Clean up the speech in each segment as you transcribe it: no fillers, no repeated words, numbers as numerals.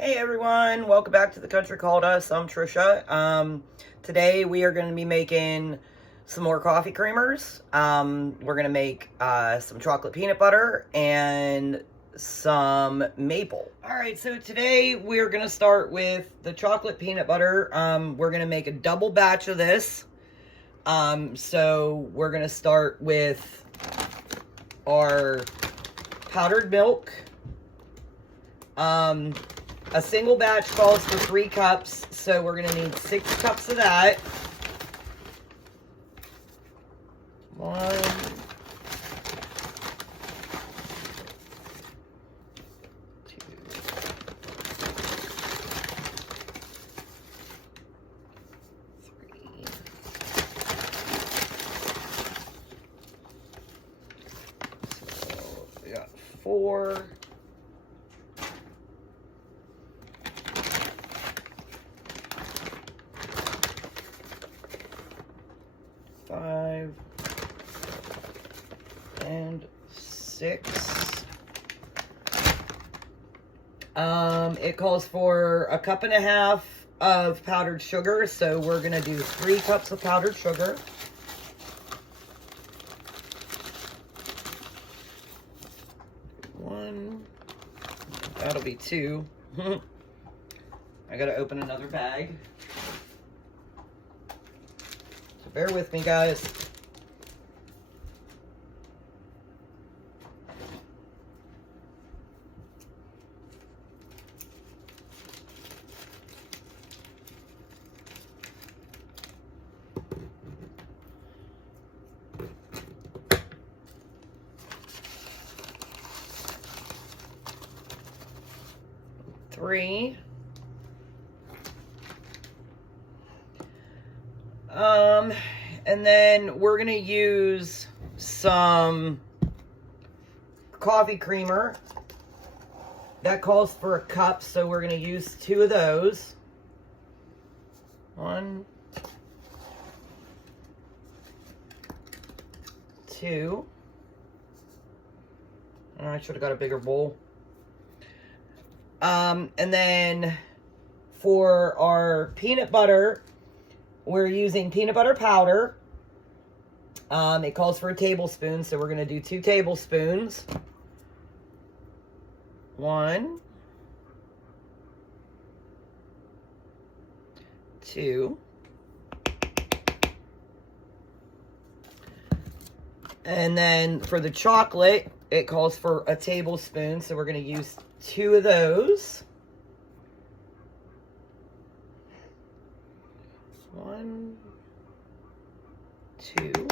Hey everyone, welcome back to The Country Called Us. I'm Trisha. Today we are going to be making some more coffee creamers. We're going to make some chocolate peanut butter and some maple. Alright, so today we're going to start with the chocolate peanut butter. We're going to make a double batch of this. So we're going to start with our powdered milk. A single batch calls for 3 cups, so we're going to need 6 cups of that. 1, 2, 3. So we got 4. 5 and 6. It calls for 1.5 cups of powdered sugar, so we're gonna do 3 cups of powdered sugar. One, that'll be 2. I gotta open another bag. Bear with me, guys. Three. And then we're gonna use some coffee creamer. That calls for 1 cup, so we're gonna use 2 of those. 1, 2. Oh, I should have got a bigger bowl. And then for our peanut butter, we're using peanut butter powder. It calls for 1 tablespoon, so we're going to do 2 tablespoons. 1, 2. And then for the chocolate, it calls for 1 tablespoon, so we're going to use 2 of those. 1, 2.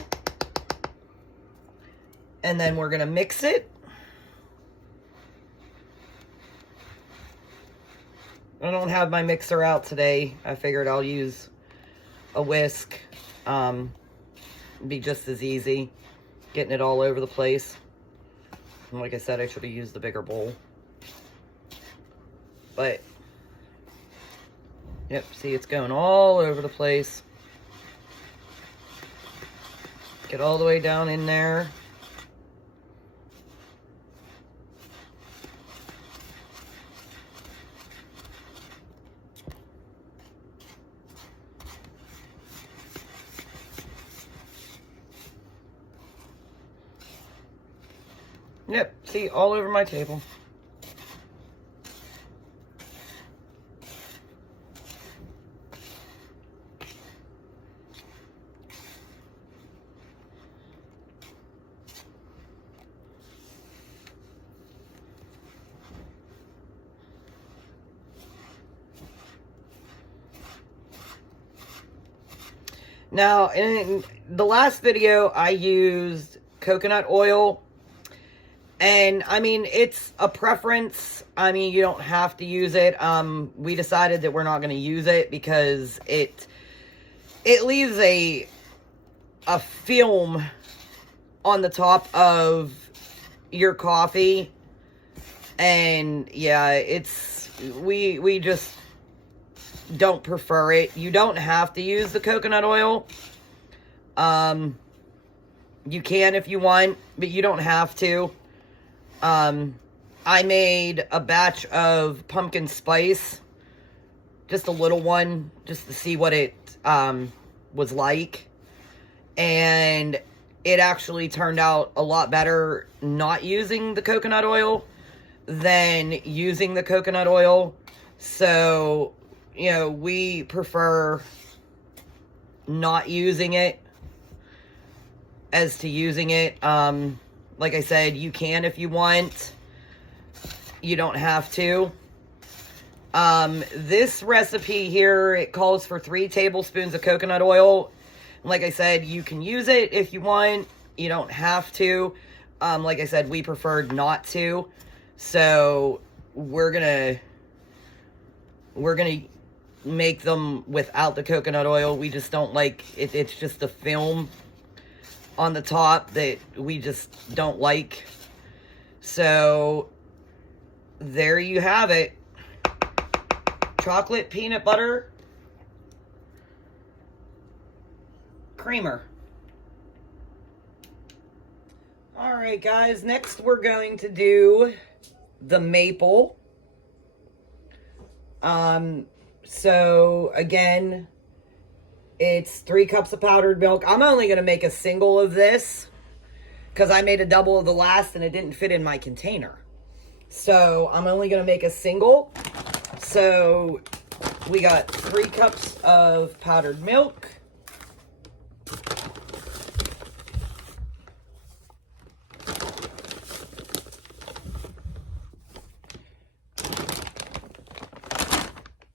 And then we're going to mix it. I don't have my mixer out today. I figured I'll use a whisk. Be just as easy getting it all over the place. And like I said, I should have used the bigger bowl. But, yep, see, it's going all over the place. Get all the way down in there. Yep, see, all over my table. Now, in the last video, I used coconut oil. And, I mean, it's a preference. I mean, you don't have to use it. We decided that we're not going to use it because it leaves a film on the top of your coffee. And, yeah, we just don't prefer it. You don't have to use the coconut oil. You can if you want, but you don't have to. I made a batch of pumpkin spice, just a little one, just to see what it was like. And it actually turned out a lot better not using the coconut oil than using the coconut oil. So, you know, we prefer not using it as to using it. Like I said, you can if you want. You don't have to. This recipe here, it calls for 3 tablespoons of coconut oil. Like I said, you can use it if you want. You don't have to. Like I said, we preferred not to. So we're gonna make them without the coconut oil. We just don't like it. It's just the film on the top that we just don't like. So there you have it. Chocolate peanut butter creamer. Alright guys, next we're going to do the maple. So again, it's 3 cups of powdered milk. I'm only going to make a single of this because I made a double of the last and it didn't fit in my container. So I'm only going to make a single. So we got 3 cups of powdered milk.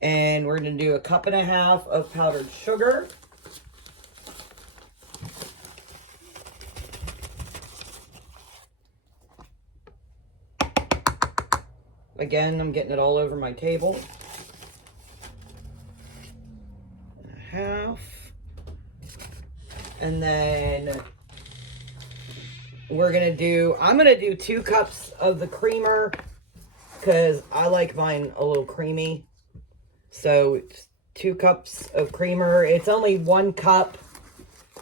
And we're going to do 1.5 cups of powdered sugar. Again, I'm getting it all over my table. 1/2. And then we're going to do, I'm going to do 2 cups of the creamer because I like mine a little creamy. So it's 2 cups of creamer. It's only 1 cup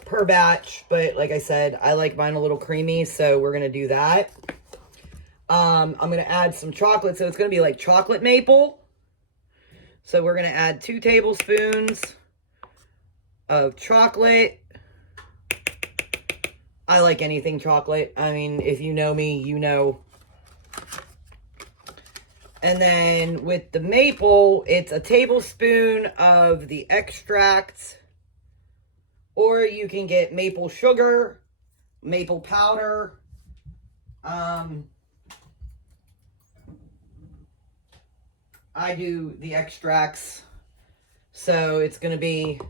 per batch, but like I said, I like mine a little creamy, so we're going to do that. I'm going to add some chocolate, so it's going to be like chocolate maple. So we're going to add 2 tablespoons of chocolate. I like anything chocolate. I mean, if you know me, you know. And then with the maple, it's 1 tablespoon of the extract. Or you can get maple sugar, maple powder. I do the extracts. So it's going to be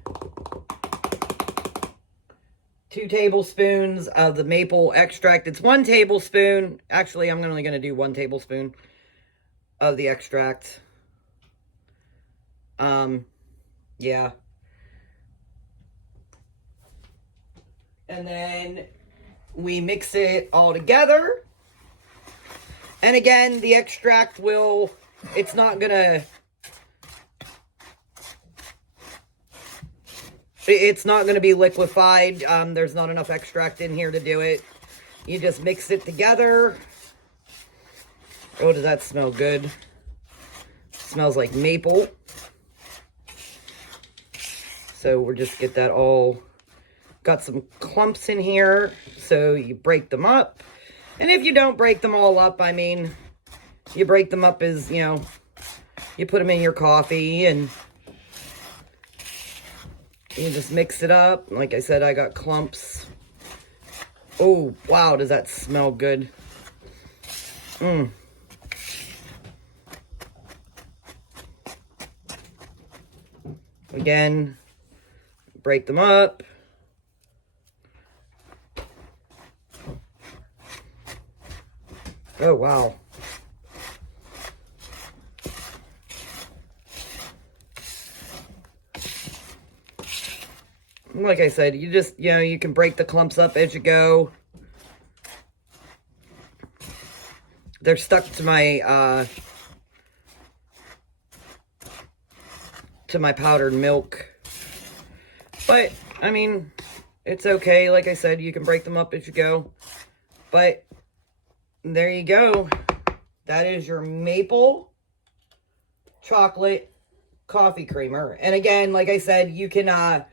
2 tablespoons of the maple extract. It's 1 tablespoon. Actually, I'm only going to do 1 tablespoon of the extract. Yeah. And then we mix it all together. And again, the extract will, it's not gonna, it's not gonna be liquefied. There's not enough extract in here to do it. You just mix it together. Oh, does that smell good? It smells like maple. So we'll just get that all, got some clumps in here. So you break them up. And if you don't break them all up, I mean, you break them up as, you know, you put them in your coffee and you just mix it up. Like I said, I got clumps. Oh, wow, does that smell good? Again, break them up. Oh, wow. Like I said, you just, you know, you can break the clumps up as you go. They're stuck to my powdered milk. But, I mean, it's okay. Like I said, you can break them up as you go. But, there you go. That is your maple chocolate coffee creamer. And again, like I said, you can add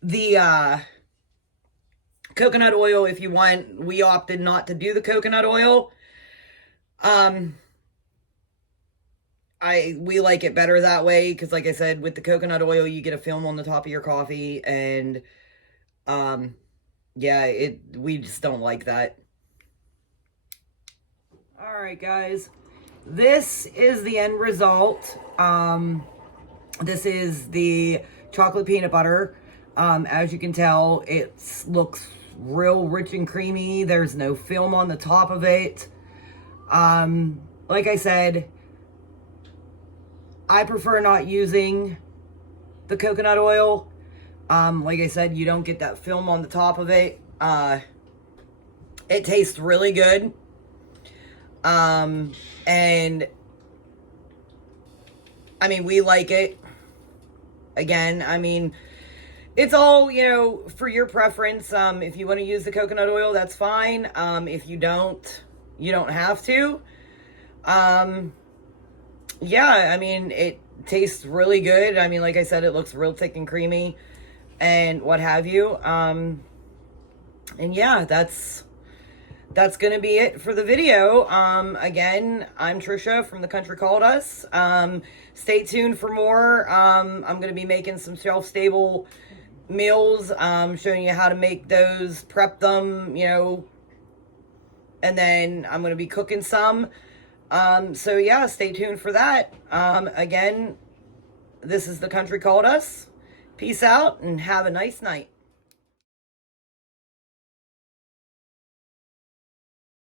the coconut oil if you want. We opted not to do the coconut oil. We like it better that way because, like I said, with the coconut oil, you get a film on the top of your coffee, and yeah, we just don't like that. All right, guys, this is the end result. This is the chocolate peanut butter. As you can tell, it looks real rich and creamy. There's no film on the top of it. Like I said, I prefer not using the coconut oil. Like I said, you don't get that film on the top of it. It tastes really good. And I mean, we like it. Again, I mean, it's all, you know, for your preference. If you want to use the coconut oil, that's fine. If you don't, you don't have to. Yeah, I mean, it tastes really good. I mean, like I said, it looks real thick and creamy and what have you. And yeah, that's going to be it for the video. Again, I'm Trisha from The Country Called Us. Stay tuned for more. I'm going to be making some shelf-stable meals, showing you how to make those, prep them, you know, and then I'm going to be cooking some. So yeah, stay tuned for that. Again, this is The Country Called Us. Peace out and have a nice night.